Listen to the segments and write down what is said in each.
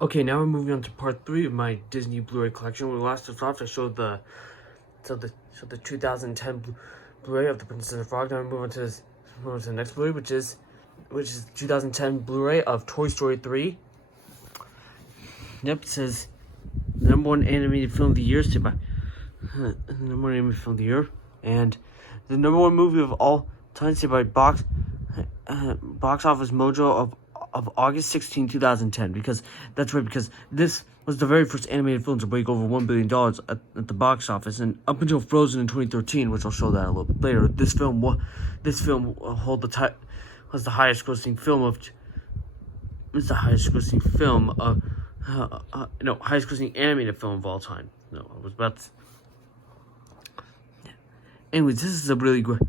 Okay, now we're moving on to part 3 of my Disney Blu-ray collection. When we last left off, I showed the 2010 Blu-ray of The Princess and the Frog. Now we're moving on to the next Blu-ray, which is 2010 Blu-ray of Toy Story 3. Yep, it says the #1 animated film of the year, saved by the #1 animated film of the year, and the #1 movie of all time, saved by Box Office Mojo of August 16, 2010, because that's right, because this was the very first animated film to break over $1 billion at the box office, and up until Frozen in 2013, which I'll show that a little bit later, this film was the highest grossing highest grossing animated film of all time. No, I was about to... Anyways, this is a really good...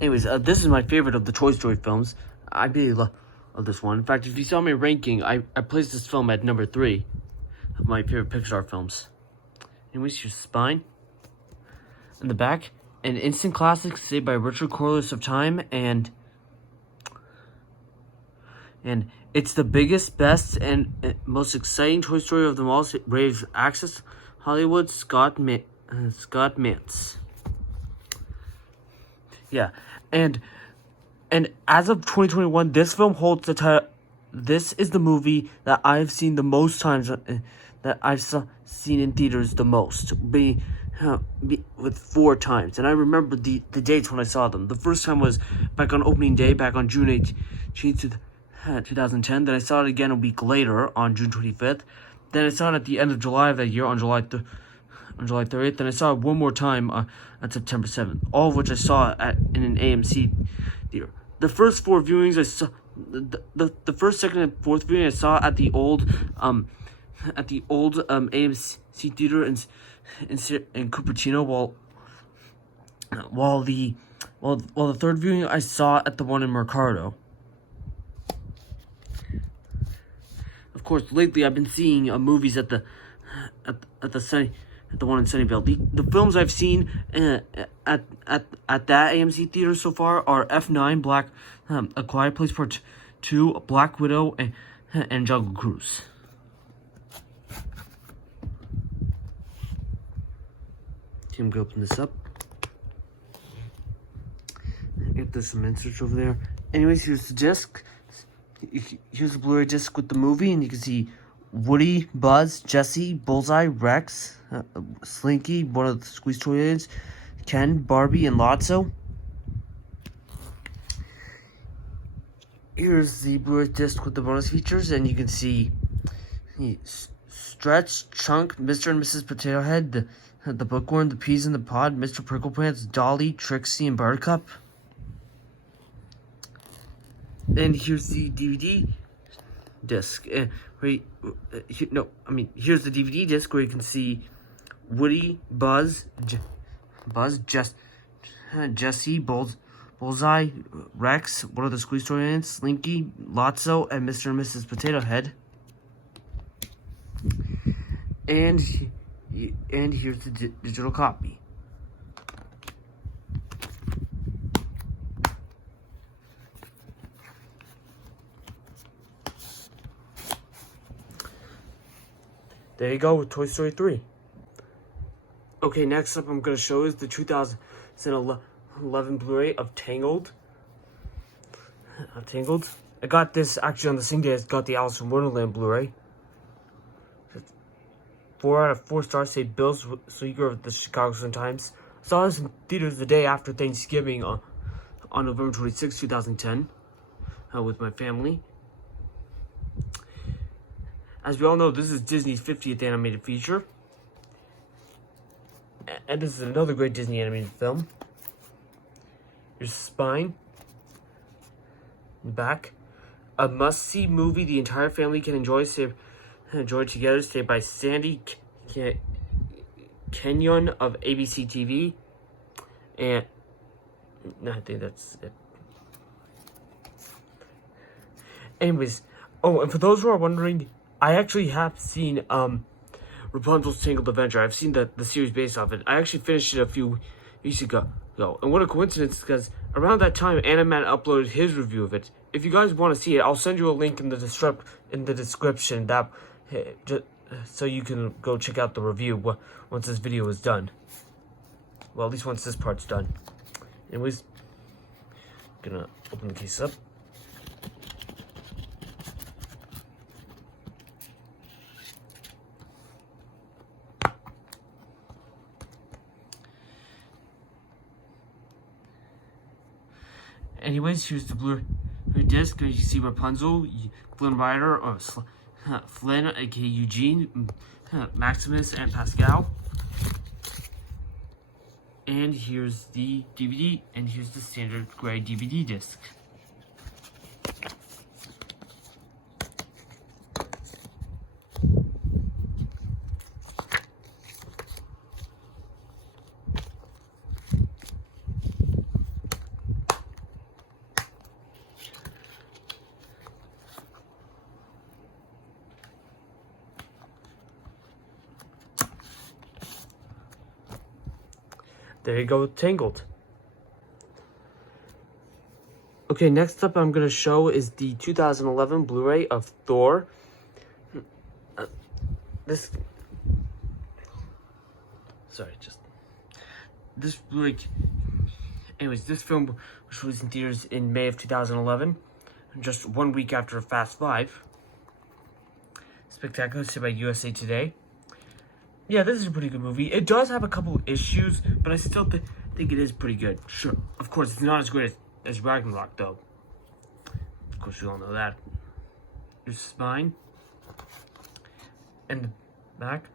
this is my favorite of the Toy Story films. I really love this one. In fact, if you saw my ranking, I placed this film at number 3 of my favorite Pixar films. Anyways, here's the spine. In the back, an instant classic saved by Richard Corliss of Time, and it's the biggest, best, and most exciting Toy Story of them all. Raves Access Hollywood, Scott Mantz. Yeah, and as of 2021, this film holds the title. This is the movie that I've seen the most times, that I've seen in theaters the most, with 4 times. And I remember the dates when I saw them. The first time was back on opening day, back on June 18th, 2010. Then I saw it again a week later on June 25th. Then I saw it at the end of July of that year on July 30th. Then I saw it one more time on September 7th. All of which I saw in an AMC theater. The first 4 viewings I saw, the first, second, and fourth viewing I saw at the old AMC theater in Cupertino, while the third viewing I saw at the one in Mercado. Of course, lately I've been seeing movies at the one in Sunnyvale. The films I've seen at that AMC theater so far are F9, A Quiet Place Part 2, Black Widow, and Jungle Cruise. See, I'm gonna open this up. There's some inserts over there. Anyways, here's the disc. Here's the Blu-ray disc with the movie, and you can see Woody, Buzz, Jessie, Bullseye, Rex, Slinky, one of the Squeeze Toy aliens, Ken, Barbie, and Lotso. Here's the Blu-ray disc with the bonus features, and you can see Stretch, Chunk, Mr. and Mrs. Potato Head, the Bookworm, the Peas in the Pod, Mr. Pricklepants, Dolly, Trixie, and Buttercup. And here's the DVD disc. Here's the DVD disc where you can see Woody, Buzz, Jessie, Bullseye, Rex, one of the Squeeze Toy aliens, Slinky, Lotso, and Mr. and Mrs. Potato Head. And here's the digital copy. There you go with Toy Story 3. Okay, next up I'm going to show is the 2011 Blu-ray of Tangled. I got this actually on the same day I got the Alice in Wonderland Blu-ray. 4 out of 4 stars, say Bill Sleeker of the Chicago Sun-Times. I saw this in theaters the day after Thanksgiving on November 26, 2010 with my family. As we all know, this is Disney's 50th animated feature. And this is another great Disney animated film. Here's Spine. Back. A must-see movie the entire family can enjoy together, saved by Sandy Kenyon of ABC TV. And I think that's it. Anyways, and for those who are wondering, I actually have seen Rapunzel's Tangled Adventure. I've seen the series based off it. I actually finished it a few weeks ago. And what a coincidence, because around that time, Animan uploaded his review of it. if you guys want to see it, I'll send you a link in the description that so you can go check out the review once this video is done. Well, at least once this part's done. Anyways, gonna open the case up. Anyways, here's the Blu-ray disc. As you see Rapunzel, Flynn Rider, or Flynn, aka Eugene, Maximus, and Pascal. And here's the DVD, and here's the standard gray DVD disc. There you go, Tangled. Okay, next up I'm going to show is the 2011 Blu-ray of Thor. This Blu-ray... Anyways, this film was released in theaters in May of 2011, just 1 week after Fast 5. Spectacular, said by USA Today. Yeah, this is a pretty good movie. It does have a couple issues, but I still think it is pretty good. Sure, of course, it's not as great as Ragnarok, though. Of course, you all know that. Here's the spine. And the back.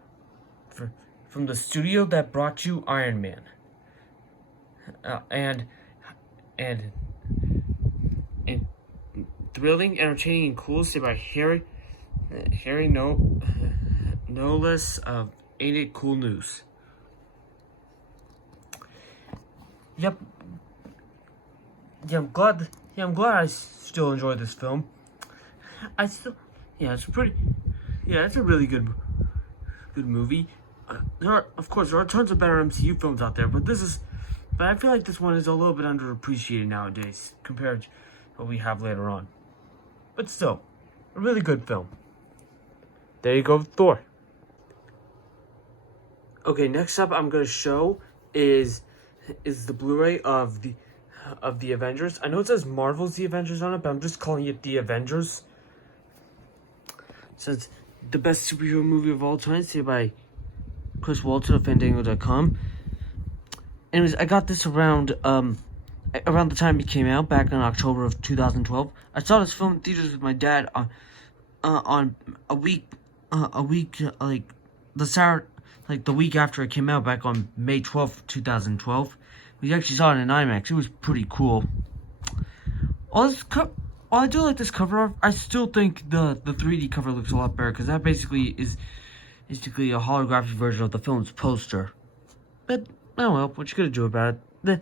From the studio that brought you Iron Man. And thrilling, entertaining, and cool, said by Harry Knowles of Ain't It Cool News. Yep. Yeah, I'm glad I still enjoy this film. It's a really good movie. There are tons of better MCU films out there, but I feel like this one is a little bit underappreciated nowadays compared to what we have later on. But still, a really good film. There you go, Thor. Okay, next up I'm gonna show is the Blu-ray of the Avengers. I know it says Marvel's The Avengers on it, but I'm just calling it The Avengers. It says the best superhero movie of all time, said by Chris Walton of Fandango.com. Anyways, I got this around the time it came out, back in October of 2012. I saw this film in theaters with my dad on a week the week after it came out, back on May 12th, 2012. We actually saw it in IMAX. It was pretty cool. While I do like this cover art, I still think the 3D cover looks a lot better, because that basically is basically a holographic version of the film's poster. But, oh well, what you gonna do about it?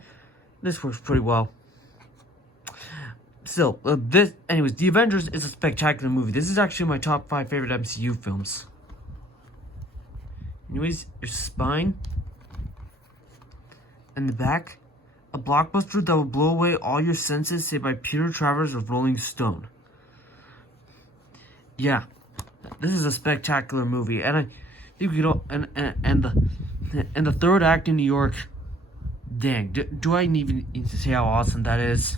This works pretty well. Still, anyways, The Avengers is a spectacular movie. This is actually my top 5 favorite MCU films. Anyways, your spine and the back. A blockbuster that will blow away all your senses, said by Peter Travers of Rolling Stone. Yeah, this is a spectacular movie, and I think and the third act in New York. Dang, do I even need to say how awesome that is?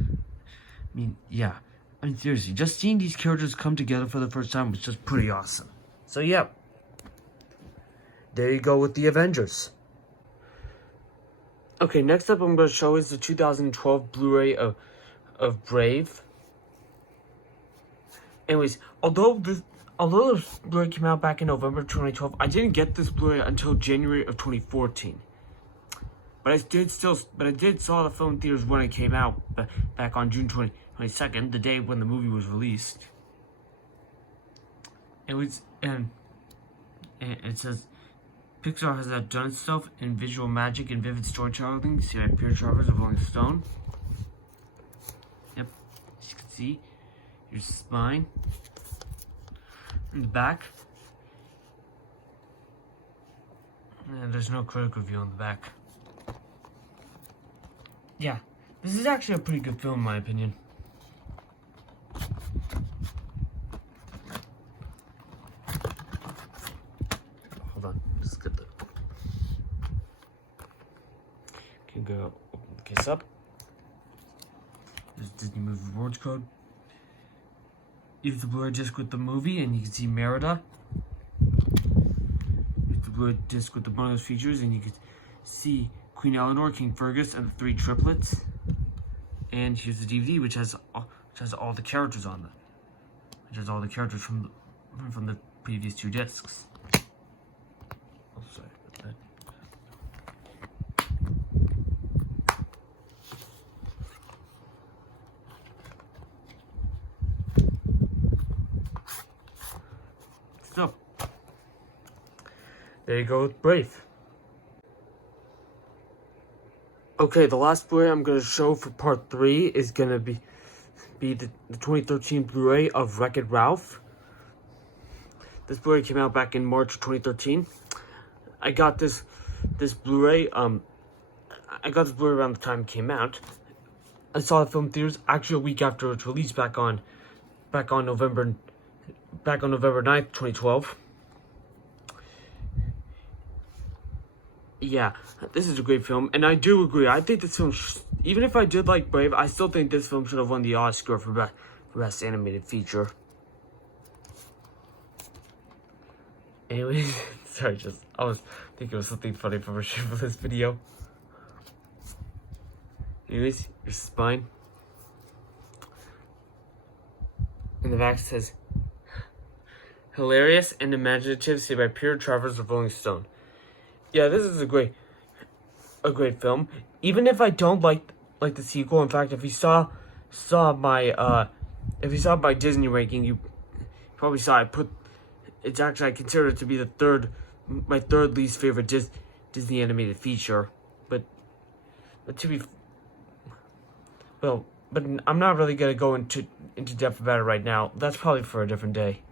I mean, yeah. I mean, seriously, just seeing these characters come together for the first time was just pretty awesome. So, yeah. There you go with The Avengers. Okay, next up I'm going to show is the 2012 Blu-ray of Brave. Anyways, although this Blu-ray came out back in November 2012, I didn't get this Blu-ray until January of 2014. But I did saw the film in theaters when it came out back on June 22nd, the day when the movie was released. And it says Pixar has outdone itself in visual magic and vivid storytelling, see by Peter Travers of Rolling Stone. Yep, as you can see, here's the spine. In the back. And there's no critic review on the back. Yeah, this is actually a pretty good film in my opinion. this up. There's Disney Movie Rewards code. Use the Blu-ray disc with the movie, and you can see Merida. Use the Blu-ray disc with the bonus features, and you can see Queen Eleanor, King Fergus, and the 3 triplets. And here's the DVD, which has all the characters on it. Which has all the characters from the previous 2 discs. Oh, sorry about that. So, there you go with Brave. Okay, the last Blu-ray I'm going to show for part 3 is going to be the 2013 Blu-ray of Wreck-It Ralph. This Blu-ray came out back in March of 2013. I got this Blu-ray, around the time it came out. I saw the film theaters actually a week after its release back on November 9th, 2012. Yeah, this is a great film, and I do agree. I think this film, even if I did like Brave, I still think this film should have won the Oscar for Best Animated Feature. Anyways, sorry, I was thinking of something funny for this video. Anyways, your spine. In the back it says, hilarious and imaginative, say by Peter Travers of Rolling Stone. Yeah, this is a great film. Even if I don't like the sequel, in fact, if you saw my Disney ranking, you probably saw I consider it to be my third least favorite Disney animated feature. But I'm not really gonna go into depth about it right now. That's probably for a different day.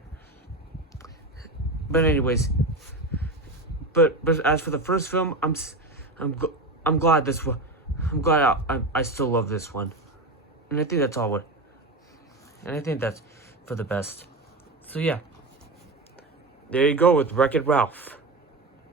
But anyways. But as for the first film, I'm glad I still love this one, and I think that's for the best. So yeah, there you go with Wreck-It Ralph.